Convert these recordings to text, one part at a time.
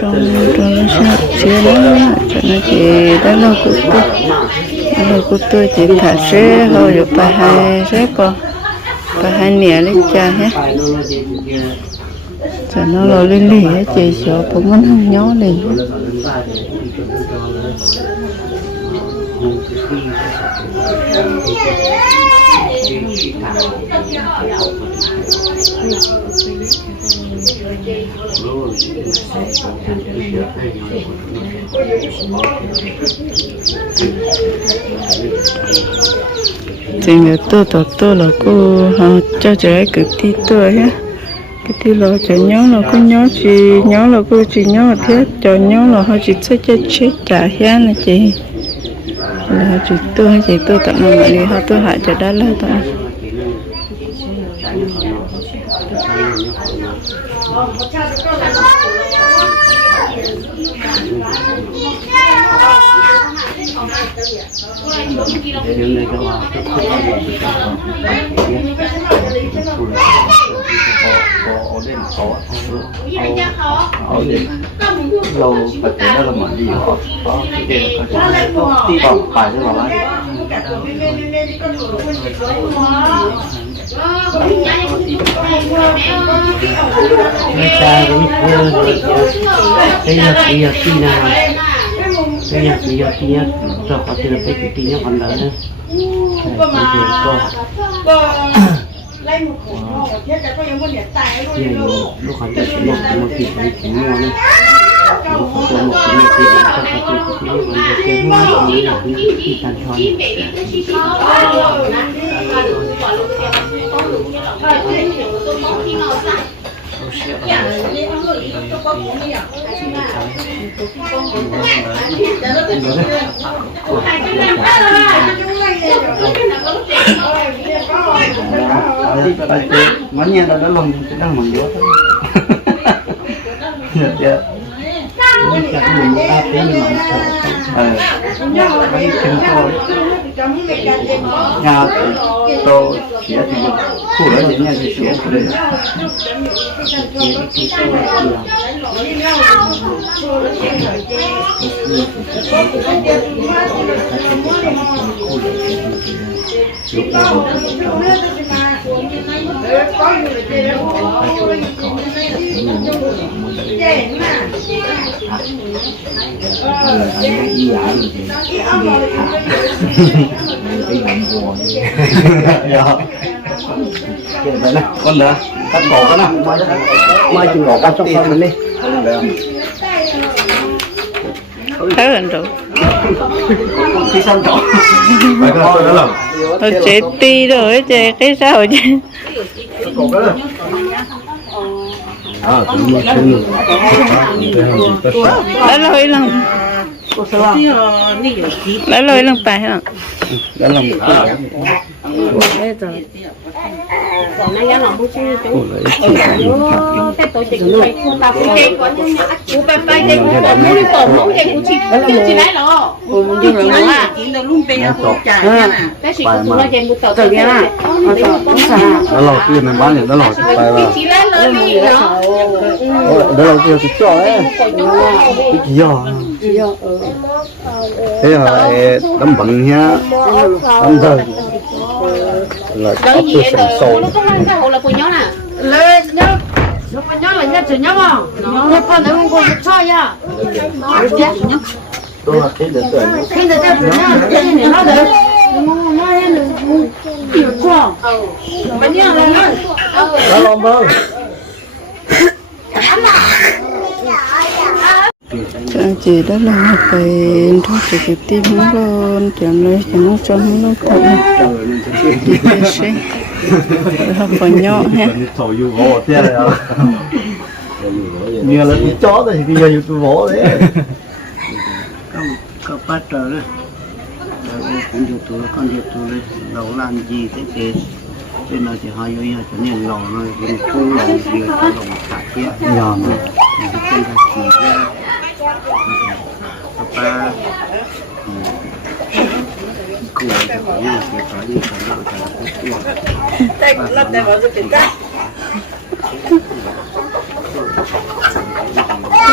trong trong nó sẽ chia nó cho nó chỉ đó là của tôi đó là của tôi chỉ thả sẽ hồi được ba hai sẽ có ba hai nè lấy cha hết cho nó lo lên lì hết chị sợ cũng nó không nhó you. Thì là tôi tỏ tôi là cô họ cho trẻ cứ thi tôi á cái thi là trẻ nhớ là cô nhớ chị nhớ là cô chị nhớ là thế cho nhớ là họ chỉ sẽ chết chết trả hết là chị là chị tôi chị tôi tận mọi người họ tôi hại cho đó là tận lâu phải tới đó là mở gì họ có cái tiền có đi vào phải cho vào lại người ta cũng quên cái là cái là cái nào cái là cái là cái là cho họ tiền cái cái tiền còn đỡ nữa cái gì có lấy một khẩu ngon ở thiết cái có những vấn đề tài luôn tiền luôn lúc họ tiền một một tiền cái tiền mua nữa lúc họ tiền một tiền một tiền cho họ tiền cái tiền mà tiền mua thì là cái cái tàn tròn nói nghe là nó lồng cái đang mừng gió dạ cái cái mình ta thấy mà ờ mấy chân tôi nhà tôi xỉa thì được khu đó thì nhà thì xỉa khu đấy dạ vậy con nữa cắt cổ cái nào mai chừng bỏ con trong con mình đi thấy hình rồi khi xong chỗ phải cái tôi đó là tôi chế ti rồi chị cái sao chứ cổ cái nào à cũng như thế này. Thế hàng gì tất cả đã lôi lần đã lôi lần phải hả đó là một cái đó là kia này bán này đó là phải là đó. là kia cái chó ấy. Cái giò thế là đâm bằng nhá đâm đời là có tôi sầm sầu tôi là thế được rồi đó là bơ chẳng chỉ đó là một cái thôi chỉ cái tim nó luôn. Chẳng lấy chẳng nó cho nó thật đi cái xe học còn nhỏ ha. Này như là cái chó thì bây giờ yêu vỗ đấy có có bắt rồi đó. Cũng được tuổi con được tuổi đầu làm gì thế thì thế nào thì hai mươi cho nên lò nó cũng không lò gì cho lò cả kia. Nhòn thì cái là cùng ra của nhau thì có những cái nào thì là cái tay lật tay vào rồi tiền tay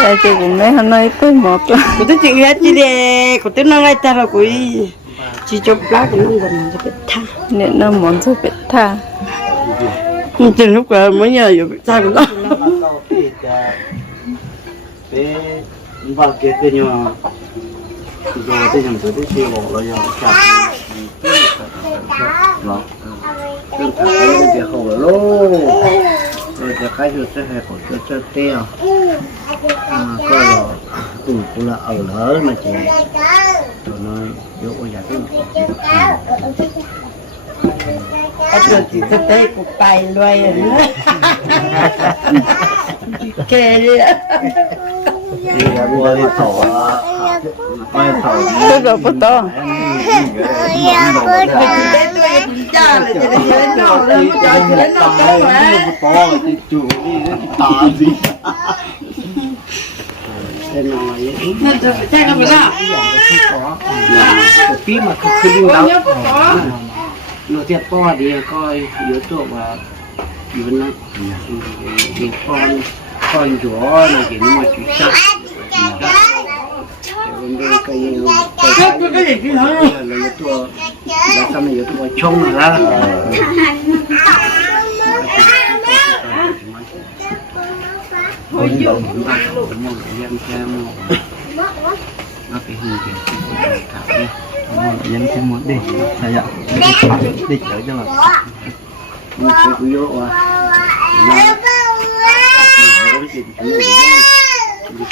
Dạ chị cũng nói hôm nay tới một rồi cô tôi chuyện hết chứ đi Cô tới nói ngay ta là của chỉ chụp lá cũng không gần cho biết tha nên nó muốn cho biết tha Chị lúc mới nhờ rồi biết tha của nó bé vào kia cái nhỏ rồi cái nhầm tới cái kia bỏ rồi giờ chặt. Đó cái cái cái hậu lô. Rồi cái cái rồi sẽ hay của cho cho tiêu à có cũng là ở lỡ mà chị. Rồi nó vô bây giờ cái ở trường chỉ thực tế của bài loài nữa. Kê đi đi tôi rồi to là có nó to thì chủ đi tà gì thế vậy nên tôi phải cha không phải nào cái phí mà cứ cứ đi đâu nhớ có nó thiệt to thì coi yếu tố và yếu nó yếu con con chúa là chỉ nhưng mà chủ chắc vấn đề cái gì cái cái cái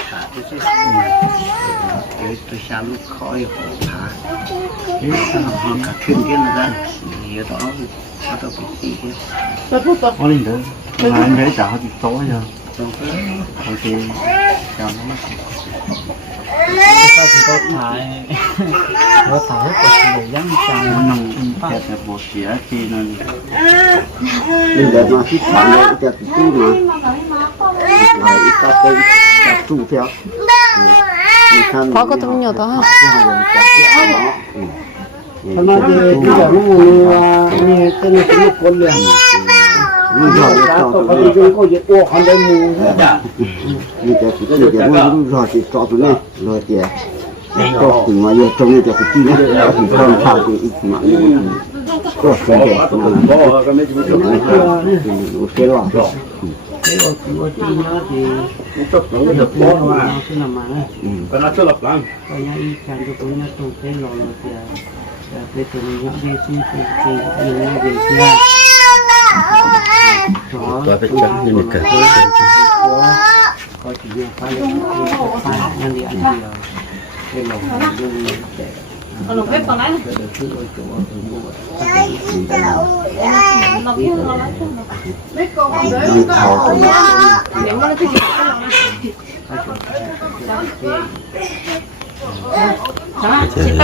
gì kia nói là yếu tố là sao này yếu tố chung là ra Ôi dồi, nó cũng một dân xem nó cái hình kiểu cái thảo đi dân thêm muốn đi thầy ạ đi chở cho là nó sẽ quý yếu à nó nó có gì cũng là dân đi thả thế chứ để tôi sao lúc khỏi khổ thả thế sao họ cả thuyền kia là ra nhiều đó sao tôi bị gì thế có linh tử mà anh thấy chả thì tối giờ trong cái thôi thì chào nó mất ta chỉ có thải có thải hết cuộc đời dân nó chàng nằm kẹt là bộ xỉa thì nó nhưng để mà khi thả nó kẹt thì tu mà lại ít cà phê cà tu theo có có trong nhiều đó ha Hôm nay thì bây giờ nó như cái này cũng con liền. Như rồi cho tôi có đi chơi có việc ô không để mù. Như thế thì cái gì cũng không rồi thì cho tôi lên rồi thì có thì mà giờ trong này thì cái gì nữa thì con thao thì ít mà có cái gì cũng có cái mấy cái cái cái lo. cái ô chị ô chị nó thì Nó nó được bó nó à. nó sẽ làm mà đấy Và nó chưa lập lắm. có nhà y chàng cho tôi nhà tôi cái lò là thì là cái từ nhỏ đi xin thì thì thì nhà về kia đó Tôi phải chấm như này cả. có chỉ nhà pha lên pha nhà đi ăn nhiều cái là dùng để còn lồng bếp còn lại để được cứ ở chỗ ở mua bếp còn còn đấy Nó thao thì nếu nó cái gì là thế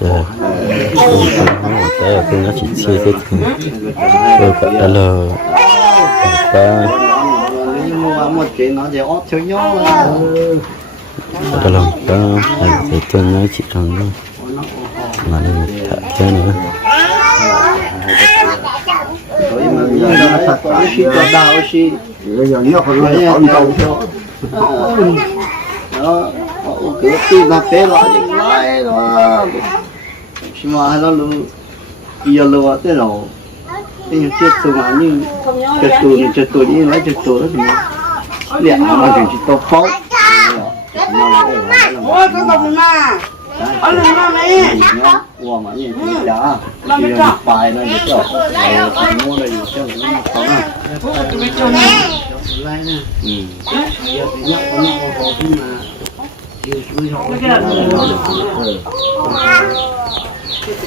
giờ nó tay ở bên nó chỉ chia thế thì rồi cả là ta mua một chuyện nó sẽ ót theo nhau cái lòng ta làm thế cho nó chỉ trong nó mà lên thả cho nữa Rồi mà giờ nó thật có khi cho đau khi bây giờ nhớ còn nói còn đầu cho đó cái tin là thế là gì nói đó nhưng mà nó lu giờ lu thế rồi thế nhưng chết từ mà như chết từ thì chết từ đi nói chết từ đó thì liệu mà chỉ chỉ to pháo ôi có đồng mà อาเลยมาแม่เนี่ยกลัวมันนี่จ้าเดี๋ยวไปเลยเดี๋ยจอดเอาไปโน่นเลยอยู่เจ้าหน้าเขาหน้าพวกจะไปจนนี่ยไรนะอืมเดี๋ยวนี่ยคนนั้นเขาขึ้นมาอยู่ช่วยเขไม่ได้เลย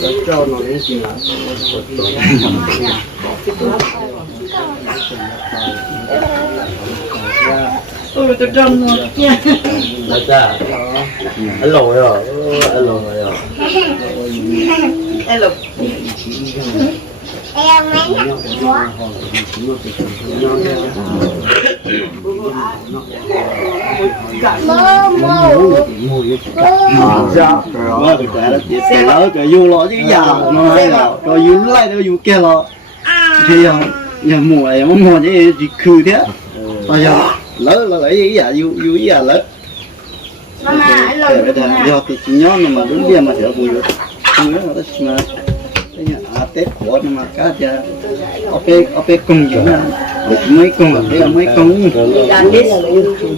แล้วเจ้าหน่อยสิล่ะบที่ตัวได้ทำ rồi tôi trông rồi nha Là cha Anh lộn rồi Anh lộn rồi em lục sao mà được cái là chỉ cái lỡ cái yêu lo chứ già. Nó hay là có yêu lại đâu yêu kia lo thì giờ giờ mùa này mùa chứ chỉ khử thế. Bây giờ lỡ là lấy gì à yêu yêu gì à lỡ. Mama đó giờ thì chỉ nhớ mà đúng điểm mà sẽ vui rồi không nhớ mà đó mà. Cái nhà à tết của nó mà cá cha. Ở bên cùng vậy nè mấy con là đây là mấy con. làm đi. Là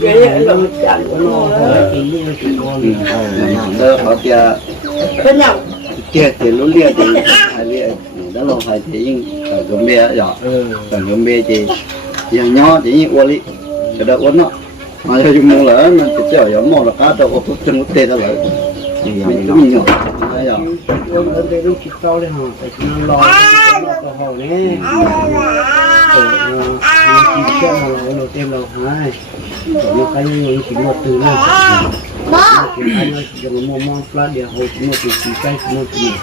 cái anh lục làm của nó. Đó họ cha. Bên nhau kia thì lúc lia thì hai lia đó là phải thì nhưng còn bia giờ còn còn bia thì giờ nhỏ thì ก็ได้วันเนาะมาจะยุ่งมองแล้มันจะเจ้าอย่ามองละกาแต่ว่าพุทธนุเตะอะไรไม่ต้องมีเหรอกไม่อยากวันนั้นได้รู้คิดเต้าเลยเระไอ้ที่นั่งรอก็ห่อเนี่ยเออเราคิดเชื่วเราเราเต็มเราหายเราใครยังยังคิดหมดตื่นเลยบ้ายังี้ยมองมองปลาเดี๋ยวเขาคิดหมดตื่นคิดใกล้คิดหมดตื่น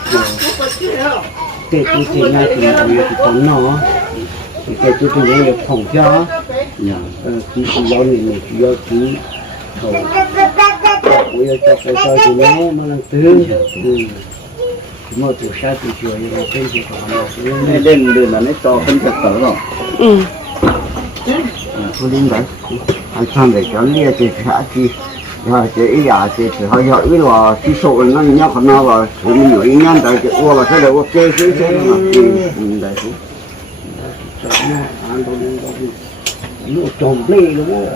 เตะตัวเตะหน้าตื่นตื่นตื่นเนาะเตะตัวตื่นเดี๋ยวของเจ้า nhà chỉ lo này này lo chỉ thầu. Bây giờ cho cái cho thì nó mà làm từ một từ sai từ chiều như là tên chỉ còn là lên đường là nó cho phân chặt tớ rồi. Ừ. Tôi đi đấy anh sang để cho lia thì xã chi rồi thì ý giả thì thì hỏi ý là chỉ số nó nhắc còn nào rồi thì mình ý nhắn tại cái ô là cái đầu ok xíu xíu mà. Đấy chứ anh tôi đi đâu nó trồng lê luôn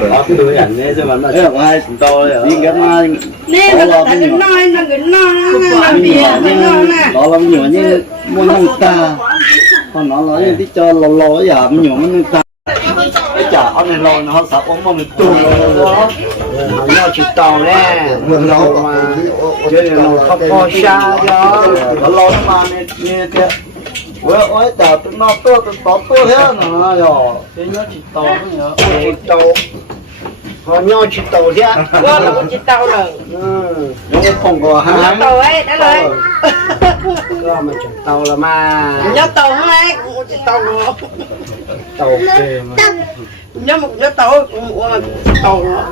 Có cái đứa ảnh ấy sao mà nó Thế là ai? to rồi đi cái mà nè nó tại cái nói nó cái nói nó làm gì nó nói nè. đó là nhiều như mua nhân ta. còn nó nói như cho lò lò giờ nhiều mà nhân ta. Cái chả ông này lò nó sợ ốm mà mình tu họ nhau chỉ tàu nè. Mà cho nên nó có xa cho nó lò mà nè nè ôi ôi chả tụi nó to tụi to to thế nó rồi thế nhớ chỉ to nhớ. chỉ tàu họ nhau chỉ tàu thế qua là con chỉ tao rồi. Nó không có nhớ hàng tàu ấy đã rồi. Có mà chỉ tàu là mà nhớ tàu không ấy? Cũng chỉ tàu nữa. Tàu kề mà. Nhớ một nhớ tàu cũng qua mà chỉ tàu nữa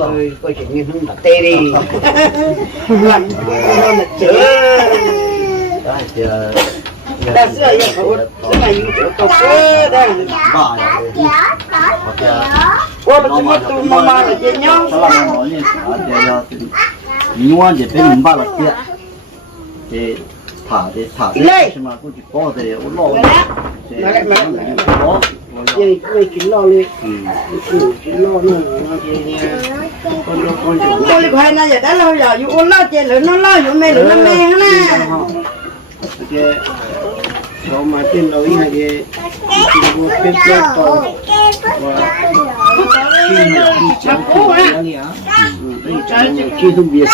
ơi coi chuyện như không là tê đi. Làm nó là chữ đấy thì đã giờ có cái này những chỗ tàu cơ đây bà qua mà chỉ mất tu là chỉ nhớ sao thì bên mình ba là kia thì thả thì thả thì mà cũng chỉ có thì nó lo thì nó có vậy vậy chỉ lo đi chỉ lo nữa con lo con chỉ cô đi khoai na giờ đã lâu giờ dù lo chơi lửa nó lo dù mẹ lửa nó mẹ nè cái và khi mà đi chơi nó nhỉ khi không biết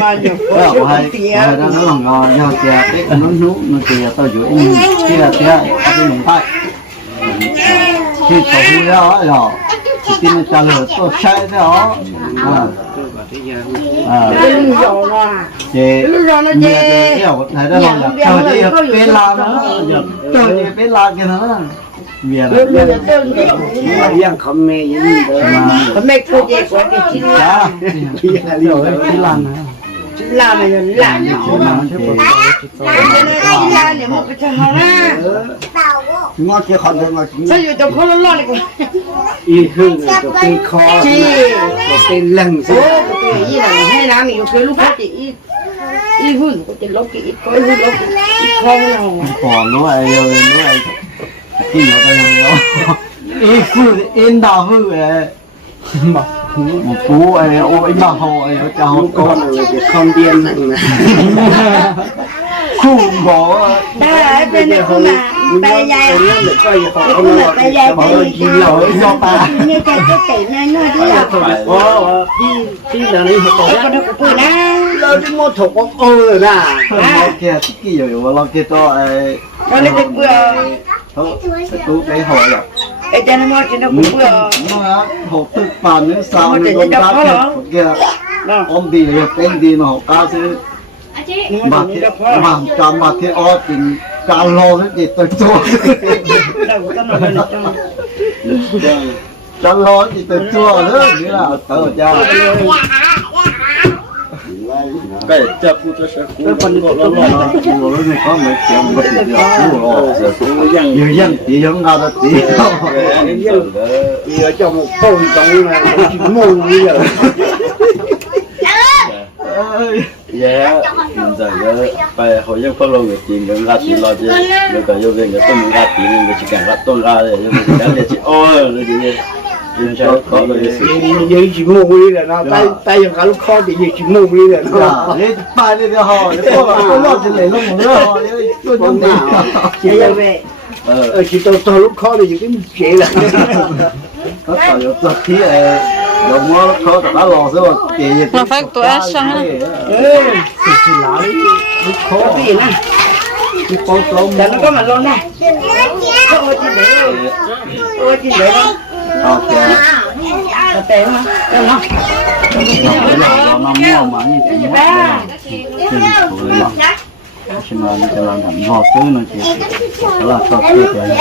mà nhiều Đó, cô hai tiền hai đó nó là ngò nhau chè cái nó nú nó chè tao giữ in kia kia cái mình tay khi tao vui đó rồi thì nó trả lời tôi sai đó อ่า lưng dầu à เอ lưng dầu nó เมียเจอะเที่ยวไหนได้ลองอยากเจอเจอเป็นลาวนอยากเจอเจอเป็นลาวกันนะเมียนะ lưng dầu nó เลี้ยงเขาแม่ยังเดินมา có mấy cô dê của จ้า lạng เลี้ยงเลี้ยงเป็นลาวนะ đã rồi cái lan này làm này làm nhỏ chỗ nào chứ còn cho nên anh ra để một cái chân nó ra ngon kia còn được mà sao giờ tôi không lo được y hương là cái tên kho chi cái tên lần ô cái gì là hay làm mình cái lúc đó thì y hương có cái lúc cái có hương lúc không nào còn nó ai rồi nó ai cái nhỏ đây rồi ý hư in đào hư ấy một cú ấy ô anh bảo hồ ấy nó chào con là cái con điên này khu gỗ đây bên này cũng là tay dài để coi họ cũng không là tay dài ơi gì lỗi do ta. Như cái cái tỷ này nó đi là có khi khi là đi họ có con nó cũng cười na lo đi mua thổ con ô rồi nè. Nó kia thích gì mà lo kia cho ấy con nó cũng cười thôi tu cái hỏi ไอ้เจ้าหน้าที่นักบุญอะ Hoptuk pamin sa amin ng bakit. Kaya, om di na, pen di na, kasi bakit, bangka, bakit, o, tin, kalo, ito, ito. Kalo, ito, ito, ito, ito, ito, ito, ito, là Ê, cho nên mà chỉ nó cũng vừa. nó học thức bàn nữa sao Mà nó để còn cho ra có hả? kia Đó. ông đi là tên đi mà học ca chứ Nhưng mà mà chỉ thế nó khó. mà cả mà thế o thì cả lo hết thì tôi chua Đâu có nó lên cho. cả lo thì tôi chua nữa nghĩa là tớ cha cái cha phụ cho sẽ phụ phần có lo lo chua nó có mấy chuyện mà thì chua lo sẽ phụ dân nhiều dân thì giống nào đó tí thì ở trong một thôn trong này chỉ mù bây giờ dạ giờ giờ phải hồi dân follow người tiền người ra tiền lo chứ người có yêu viên người tôi ra tiền người chỉ cần ra tôi ra để người chỉ cần để chỉ ôi rồi gì gì nhưng cho có rồi sự vậy chỉ mù đi là nó tay tay dùng cả lúc khó thì vậy chỉ mù đi là nó Dạ, đấy bài đi được hỏi, có có lo thì lấy lúc nữa hỏi, tôi không đi. Chị ra về. ờ chỉ tôi tôi lúc khó thì những cái chuyện là Có phải có giật khí này, dùng nó có đã lo rồi, kì Nó phải tụi em sang á. ê thì chỉ lá đi lúc khó Có gì nè. Cái con tôm Để nó có mà luôn nè. Có ôi chị để. Ôi chị để đó. Ờ, kìa, Có té mà. Đâu không? nó là nó mua mà như thế nhé. Trên thủ lọ. Xin mà cho làm thành ngọt chứ nó chỉ đó là cho cơ thể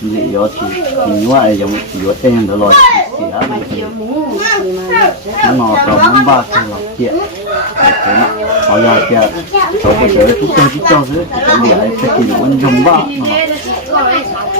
dị gió thì thì ngoài giống gió tên đó rồi thì á này thì nó ngọt rồi nó ba cái lọc chuyện thế nó họ ra kia cho cái chơi chút chơi chút cho thế thì cái gì ấy phải kìm con dùng ba mà cái con này cái này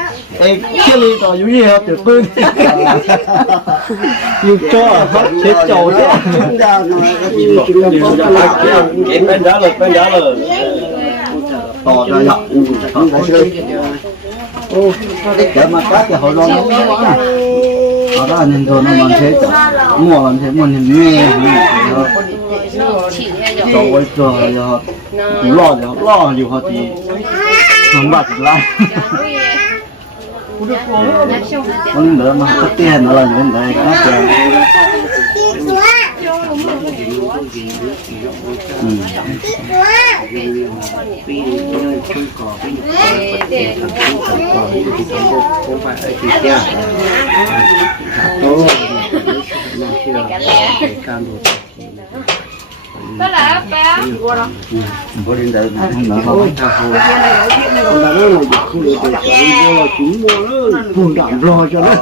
chúng ta nói cái gì? Điều chúng ta điều có ra là là kiếm bên đó là bên đó là to ra dọc không phải chơi để mà cắt thì họ lo nó quá. Họ đó nên thôi nó bằng thế chả mua bằng thế nên nghe rồi ơi trời lo giờ lo nhiều họ thì không bắt được lại con đỡ mà có tiền nó là những cái Mì Gõ Để không bỏ lỡ những video hấp dẫn tốt là chưa để cam đồ có đến đây mà không Ôi, không Con đã nói là được không được được Cho lo chúng mua nó Buồn đảm lo cho nó.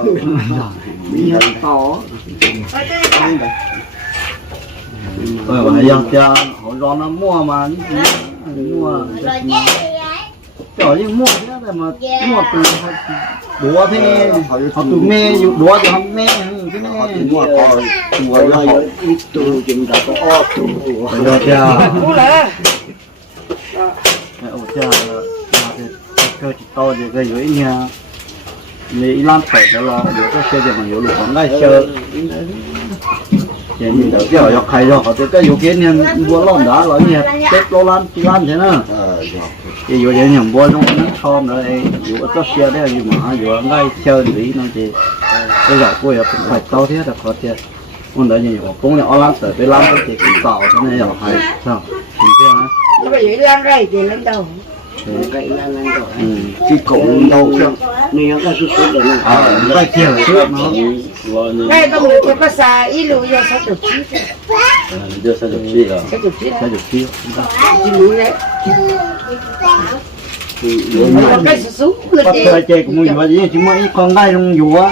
Bị hết to. Rồi mà giờ cha họ lo nó mua mà mua trời nhưng mua thế này mà mua từ đũa thế họ từ mê đũa thì không mê. cái này mua cò Rồi nó họ ít tù chúng ta có o bây giờ cha là. ổ cha cơ chỉ to thì cái dưới nhà lấy lan phải đó là được cái xe thì mà hiểu được còn ngay chơi thì mình đỡ cái họ khai rồi họ tới cái yếu kiến nhân mua lon đá là nhà tết lô lan chi lan thế nữa thì yếu kiến nhầm mua nó nó cho nó đây yếu có xe đấy nhưng mà yếu ngay chơi lý nó chỉ cái giỏ của yếu cũng phải to thế là có tiền con đấy nhiều cũng là lan tới cái lan cái thì cũng tạo cho nên là hay sao? Thì cái hả? Nó phải lan ray thì lên đầu. Cái là rồi đâu cho Nên có chút chút đấy à cái kia trước nó Đây có một cái bác xa ít lùi ra sáu chục chí. giờ sao được gì à sao được kia Chỉ lùi đấy. Cái là bắt thời chơi cũng mình gì chúng mới con gái trong dùa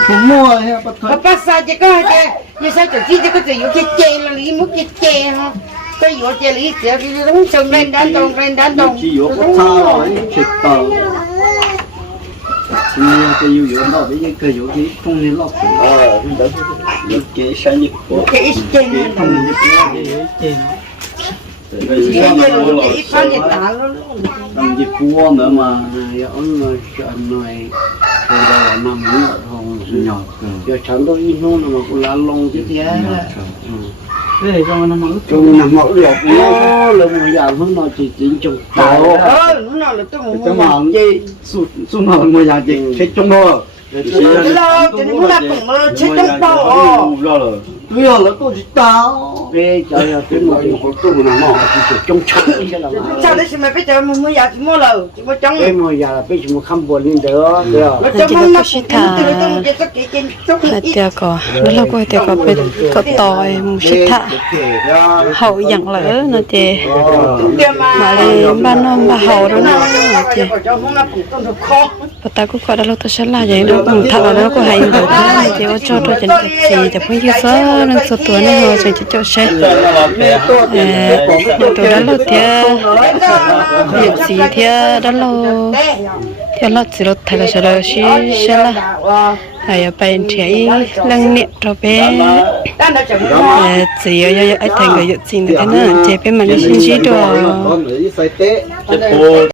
không mua bắt thời bắt có cái như sáu chục chí có chỉ có cái chè là lý muốn cái chè. Cái vụ chè lý chỉ cái đúng sông lên đá tông lên đá tông. chỉ dùa có xa rồi chết tờ. Thì cái dùa dùa nó bây giờ cái dùa thì không nên lọt à đó cái sáng nhất của Cái ít chè này. không nên cái cái Chỉ cái ít nó. làm gì cua nữa mà Này ông cho anh nói Rồi đó là nằm nữa không nhỏ. Giờ chẳng đâu ít nữa mà cũng là lông chứ thế Thế cho nó mắng chung nằm một lột nó là một giờ hôm nào chỉ tính chung ờ lúc nào là tôi muốn cái mua mà gì su su nào mà nhà chị cái trong mơ lo thì nó là cũng mà chết trong bao rồi. Bây giờ là tôi chỉ tao Bây giờ là cái một cái chung nằm một chỉ chung chung cái là sao đấy mà bây giờ mua nhà chỉ mua lầu chỉ mua trong cái một giờ là bây giờ một khăm buồn lên đó được. Nó trong nó nó cũng cái từ trong cái cái cái trong là tia có đó là qua tia có bên có tỏi một chút thả hậu dặn lỡ nó tia mà lên ban năm ba hậu đó nó tia và ta cũng có đó là tôi sẽ là vậy đó cũng thật là nó có hay được thế thì cho tôi chân thật gì thì phải như số nó số tuổi nó rồi rồi cho xe tôi đó là tia việc gì tia đó là tia là chỉ là thay là sẽ là xí sẽ là hay bên trái lăng niệm rồi bé chỉ ở ở thành người dự trình thế nào chế bên mà nó xin xí đồ